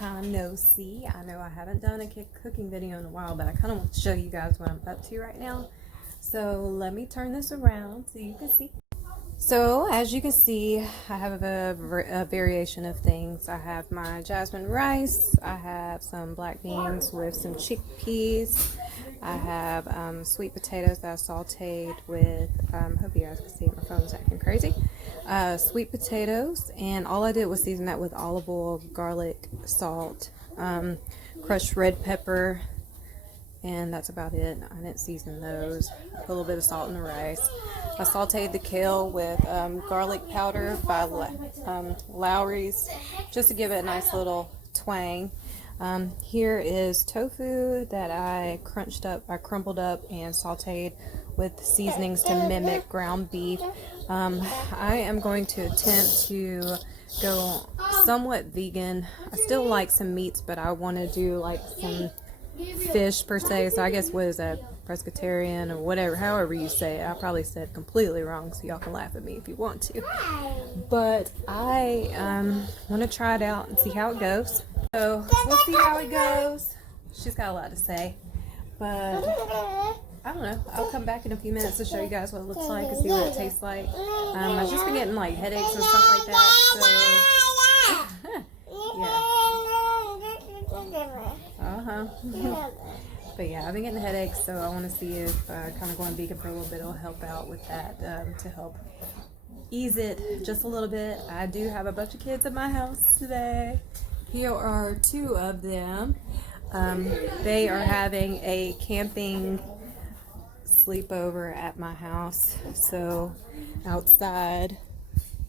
time no see. I know I haven't done a cooking video in a while, but I kind of want to show you guys what I'm up to right now. So let me turn this around so you can see. So as you can see, I have a variation of things. I have my jasmine rice, I have some black beans with some chickpeas, I have sweet potatoes that I sauteed with, hope you guys can see it, my phone's acting crazy, sweet potatoes, and all I did was season that with olive oil, garlic, salt, crushed red pepper, and that's about it. I didn't season those. Put a little bit of salt in the rice. I sauteed the kale with garlic powder by Lowry's, just to give it a nice little twang. Here is tofu that I crumpled up and sauteed with seasonings to mimic ground beef. I am going to attempt to go somewhat vegan. I still like some meats, but I want to do like some fish per se, so I guess what is that, pescatarian or whatever, however you say it. I probably said completely wrong, so y'all can laugh at me if you want to, but I want to try it out and see how it goes. So we'll see how it goes. She's got a lot to say, but I don't know, I'll come back in a few minutes to show you guys what it looks like and see what it tastes like. I've just been getting like headaches and stuff like that, so yeah. But yeah, I've been getting headaches, so I want to see if kind of going vegan for a little bit will help out with that, to help ease it just a little bit. I do have a bunch of kids at my house today. Here are two of them. They are having a camping sleepover at my house. So outside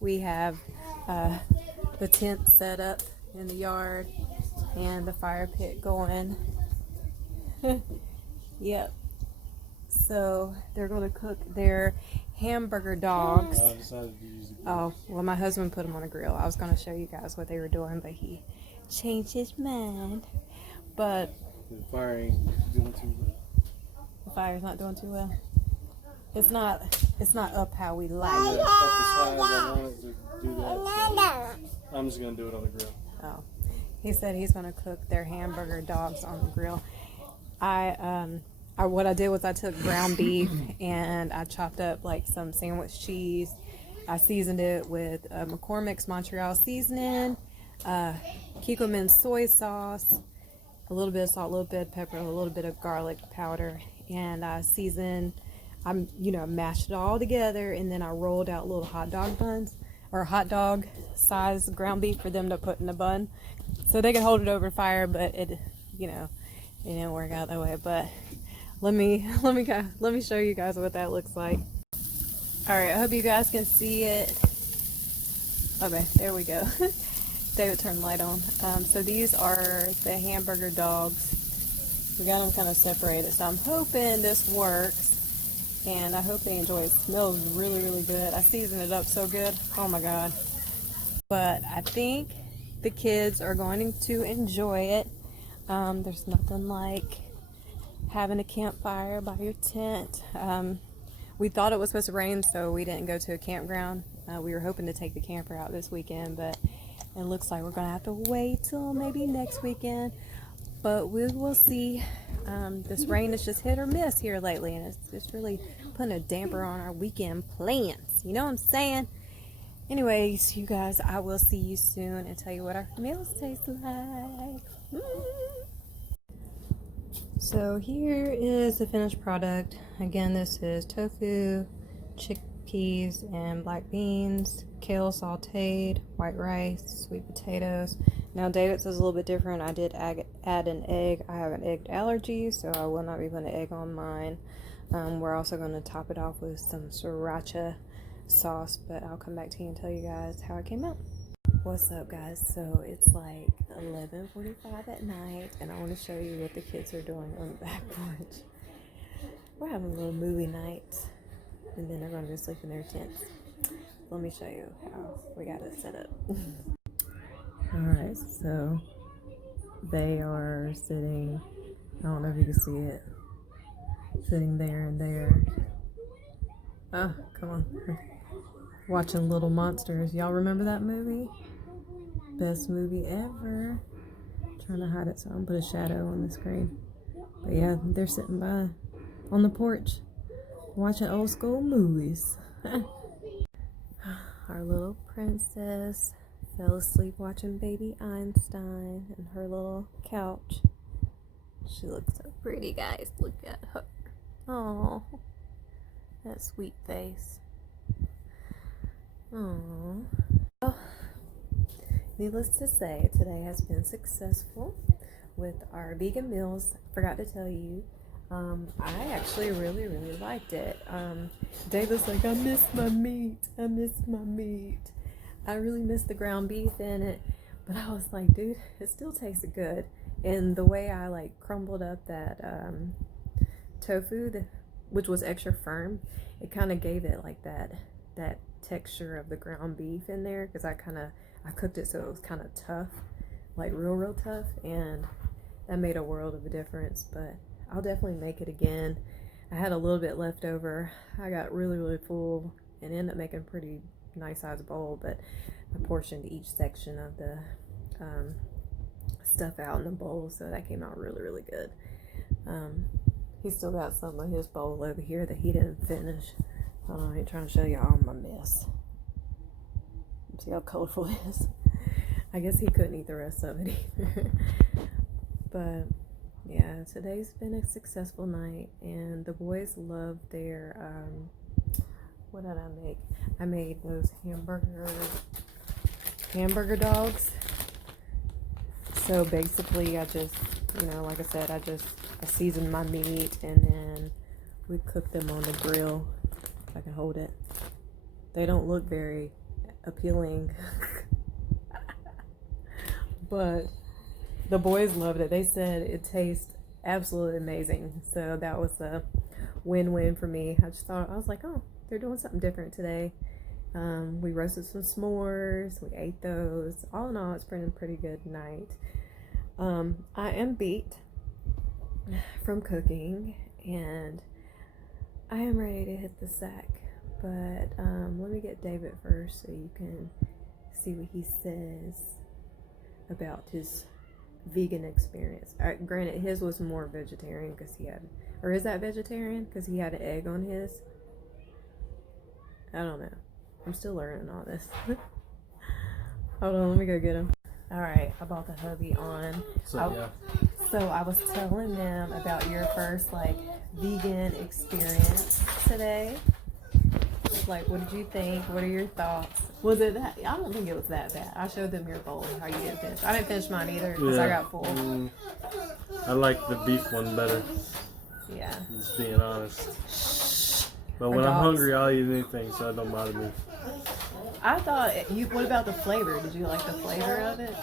we have the tent set up in the yard and the fire pit going. Yep. So they're going to cook their hamburger dogs. Oh, well, my husband put them on a grill. I was going to show you guys what they were doing, but he changed his mind. But the fire ain't doing too well. The fire's not doing too well. It's not up how we like it. I'm just gonna do it on the grill. Oh. He said he's going to cook their hamburger dogs on the grill. What I did was I took ground beef and I chopped up like some sandwich cheese. I seasoned it with McCormick's Montreal seasoning, Kikkoman soy sauce, a little bit of salt, a little bit of pepper, a little bit of garlic powder, and I seasoned. Mashed it all together, and then I rolled out little hot dog buns, or hot dog size ground beef for them to put in the bun, so they could hold it over fire. But it didn't work out that way. But let me show you guys what that looks like. All right, I hope you guys can see it. Okay, there we go. David turned the light on. So these are the hamburger dogs. We got them kind of separated, so I'm hoping this works. And I hope they enjoy it. It smells really, really good. I seasoned it up so good. Oh my God. But I think the kids are going to enjoy it. There's nothing like having a campfire by your tent. We thought it was supposed to rain, so we didn't go to a campground. We were hoping to take the camper out this weekend, but it looks like we're going to have to wait till maybe next weekend. But we will see. This rain is just hit or miss here lately, and it's really putting a damper on our weekend plans. You know what I'm saying? Anyways, you guys, I will see you soon and tell you what our meals taste like. So here is the finished product. Again, this is tofu, chickpeas and black beans, kale sauteed, white rice, sweet potatoes. Now David's is a little bit different. I did add an egg. I have an egg allergy, so I will not be putting an egg on mine. We're also going to top it off with some sriracha sauce, but I'll come back to you and tell you guys how it came out. What's up, guys? So it's like 11:45 at night, and I want to show you what the kids are doing on the back porch. We're having a little movie night, and then they're going to go sleep in their tents. Let me show you how we got it set up. Alright, so they are sitting, I don't know if you can see it, sitting there and there. Oh, come on. Watching Little Monsters. Y'all remember that movie? Best movie ever. trying to hide it so I don't put a shadow on the screen. But yeah, they're sitting by on the porch watching old school movies. Our little princess fell asleep watching Baby Einstein and her little couch. She looks so pretty, guys. Look at her. Oh, that sweet face. Oh. Well, needless to say, today has been successful with our vegan meals. I forgot to tell you, I actually really liked it. Dave was like, I miss my meat. I really miss the ground beef in it. But I was like, dude, it still tasted good. And the way I like crumbled up that tofu, which was extra firm, it kind of gave it like that texture of the ground beef in there, because I cooked it so it was kind of tough, like real tough, and that made a world of a difference. But I'll definitely make it again. I had a little bit left over. I got really full and ended up making a pretty nice size bowl, but I portioned each section of the stuff out in the bowl, so that came out really good. He still got some of his bowl over here that he didn't finish. Hold on, I ain't trying to show you all my mess. See how colorful it is? I guess he couldn't eat the rest of it either. But yeah, today's been a successful night, and the boys love their what did I make? I made those hamburger dogs. So basically I just, like I said, I seasoned my meat, and then we cooked them on the grill. If I can hold it. They don't look very appealing. But the boys loved it. They said it tastes absolutely amazing. So that was a win-win for me. I was like, oh, they're doing something different today. We roasted some s'mores. We ate those. All in all, it's been a pretty good night. I am beat from cooking, and I am ready to hit the sack. But let me get David first so you can see what he says about his vegan experience. Granted, his was more vegetarian because he had, or is that vegetarian? Because he had an egg on his. I don't know. I'm still learning all this. Hold on, let me go get him. Alright, I bought the hubby on. So I was telling them about your first vegan experience today. Like, what did you think? What are your thoughts? Was it that? I don't think it was that bad. I showed them your bowl and how you didn't finish. I didn't finish mine either because I got full. I like the beef one better. Yeah. Just being honest. But when I'm hungry, I'll eat anything, so it don't bother me. I thought, what about the flavor? Did you like the flavor of it?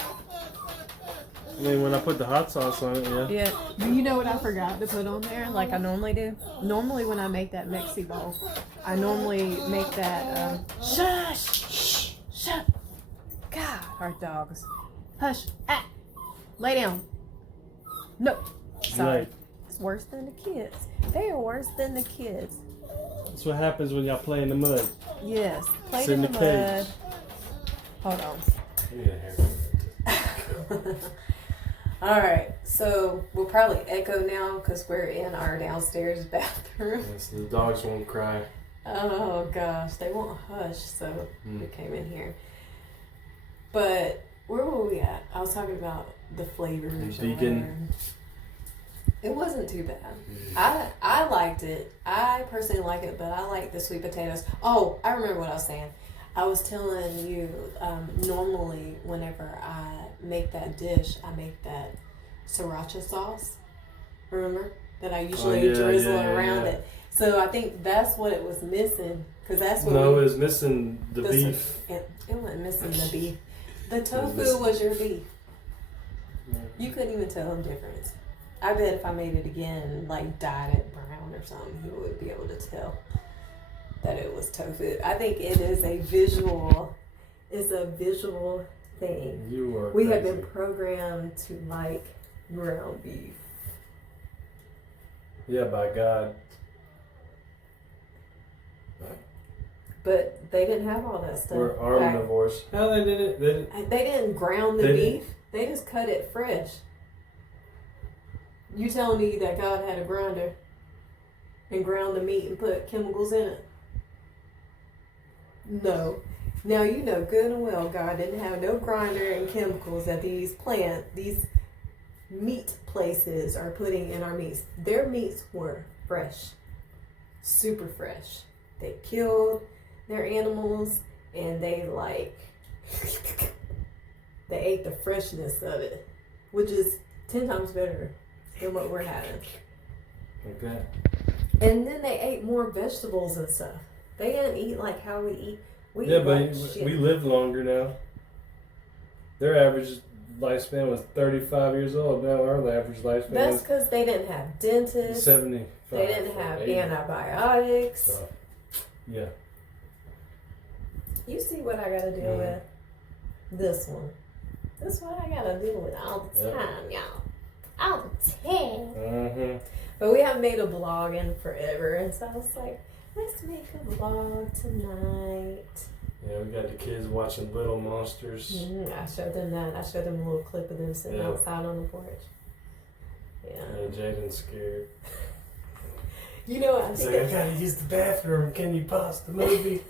I mean, when I put the hot sauce on it, yeah. Yeah. You know what I forgot to put on there, like I normally do? Normally when I make that Mexi bowl, I normally make that, shush! Shut! God, our dogs. Hush! Ah! Lay down! No! Sorry. Right. It's worse than the kids. They are worse than the kids. That's what happens when y'all play in the mud. Yes. Play in the mud. Cage. Hold on. Alright, so we'll probably echo now because we're in our downstairs bathroom. Yes, the dogs won't cry. Oh gosh, they won't hush, so we came in here. But where were we at? I was talking about the flavors. Vegan. It wasn't too bad. I liked it. I personally like it, but I like the sweet potatoes. Oh, I remember what I was saying. I was telling you, normally whenever I make that dish, I make that sriracha sauce. Remember? That I usually drizzle around it. So I think that's what it was missing. Cause that's what it was missing the beef. It wasn't missing the beef. The tofu was your beef. You couldn't even tell the difference. I bet if I made it again, dyed it brown or something, you would be able to tell that it was tofu. I think it is a visual. It's a visual thing. You are We crazy. have been programmed to like ground beef. Yeah, by God. But they didn't have all that stuff. We're omnivores. How they did it? They didn't ground the beef. They just cut it fresh. You telling me that God had a grinder and ground the meat and put chemicals in it? No. Now you know good and well God didn't have no grinder and chemicals that these meat places are putting in our meats. Their meats were fresh. Super fresh. They killed their animals and they they ate the freshness of it, which is 10 times better than what we're having. Okay. And then they ate more vegetables and stuff. They didn't eat like how we eat. We Yeah, eat but like shit. we live longer now. Their average lifespan was 35 years old. Now our average lifespan That's is because they didn't have dentists. 75. They didn't have 80. antibiotics. So, yeah. You see what I gotta deal with? This one. That's what I gotta deal with all the time, y'all. All the time. Mm-hmm. But we haven't made a vlog in forever, and so I was like, let's make a vlog tonight. Yeah, we got the kids watching Little Monsters. I showed them that. I showed them a little clip of them sitting outside on the porch. Yeah. Jaden's scared. You know, I He's think like, I gotta use the bathroom. Can you pause the movie?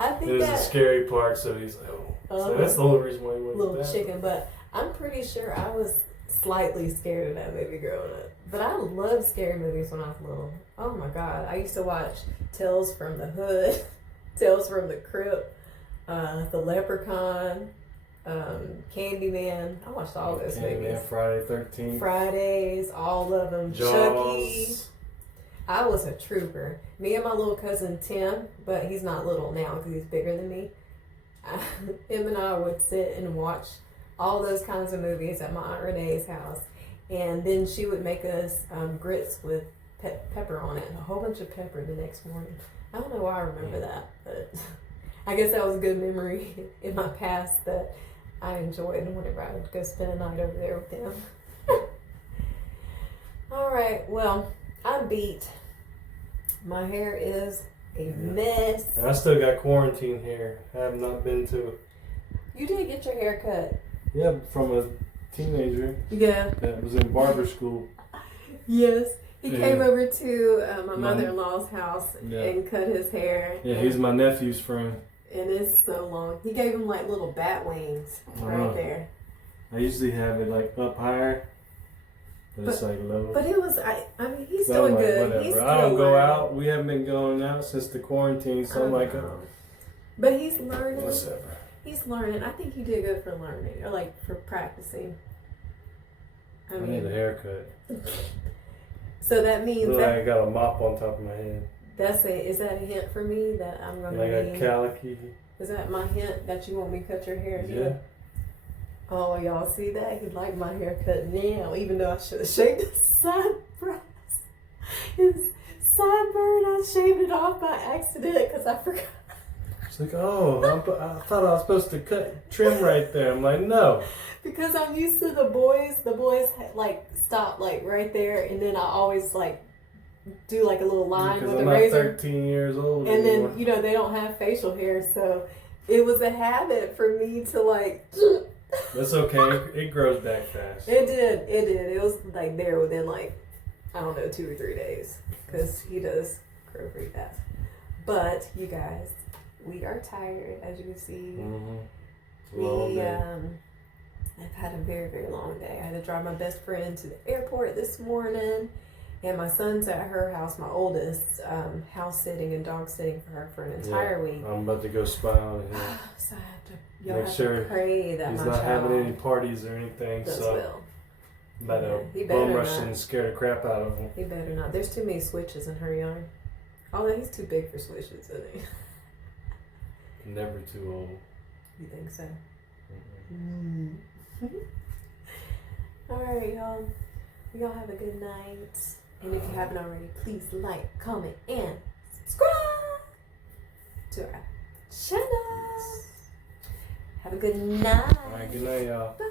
I think It was that a scary part, so he's like, oh. So that's the only reason why he went to the little bathroom. chicken. But I'm pretty sure I was slightly scared of that movie growing up. But I loved scary movies when I was little. Oh my God. I used to watch Tales from the Hood, Tales from the Crypt, The Leprechaun, Candyman. I watched all those movies. Friday 13th. Fridays, all of them. Jaws. Chucky. I was a trooper. Me and my little cousin Tim, but he's not little now because he's bigger than me. Him and I would sit and watch all those kinds of movies at my Aunt Renee's house. And then she would make us grits with pepper on it, a whole bunch of pepper the next morning. I don't know why I remember that, but I guess that was a good memory in my past that I enjoyed whenever I would go spend a night over there with them. All right, well, I'm beat. My hair is a mess. And I still got quarantine hair. I have not been to. You did get your hair cut. Yeah, from a teenager. Yeah. That was in barber school. Yes. He came over to my mother-in-law's house and cut his hair. Yeah, he's my nephew's friend. And it's so long. He gave him like little bat wings right there. I usually have it like up higher. But it's like low. But it was, I mean, he's doing good. Whatever. He's still I don't go learning. out. We haven't been going out since the quarantine, so I'm like, but he's learning. whatever. He's learning. I think he did good for learning, or like for practicing. I need a haircut. So that means Look that like I got a mop on top of my head. is that a hint for me that I'm going to And I got calicky. Is that my hint that you want me to cut your hair? Yeah. Oh, y'all see that? He liked my haircut now, even though I should have shaved his sideburns. His sideburn, I shaved it off by accident because I forgot. It's like, oh, I thought I was supposed to trim right there. I'm like, no. Because I'm used to the boys like stop like right there, and then I always like do like a little line with the razor. Because I'm not 13 years old and anymore. then, you know, they don't have facial hair, so it was a habit for me to like... That's okay. It grows back fast. It did. It was like there within like, I don't know, 2 or 3 days. Because he does grow pretty fast. But, you guys, we are tired, as you can see. Mm-hmm. I've had a very, very long day. I had to drive my best friend to the airport this morning. And my son's at her house, my oldest, house sitting and dog sitting for her for an entire week. I'm about to go spy on him. So I have to pray that he's my not child having any parties or anything. does So well. I'm about He to better bum rush not. and scare the crap out of him. He better not. There's too many switches in her yard. Although he's too big for switches, isn't he? Never too old. You think so? Alright, y'all. Y'all have a good night. And if you haven't already, please like, comment, and subscribe to our channel. Have a good night. Alright, good night, y'all. Bye.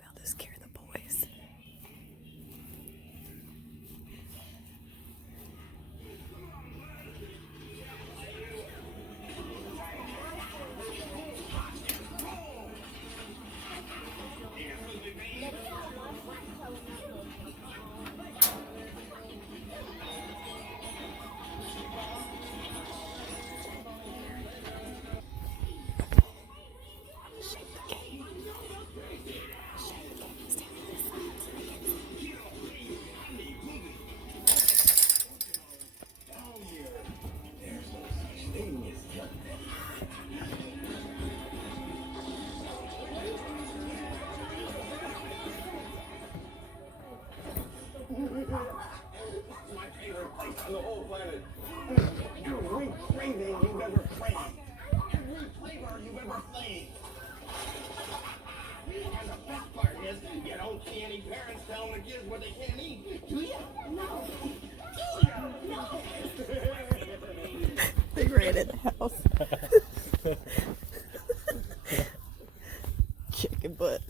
About to scare the boys. favorite place on the whole planet. Every craving you've ever craved. Every flavor you've ever played. And the best part is, you don't see any parents telling the kids what they can't eat, do you? No. Do you? No. They ran in the house. Chicken butt.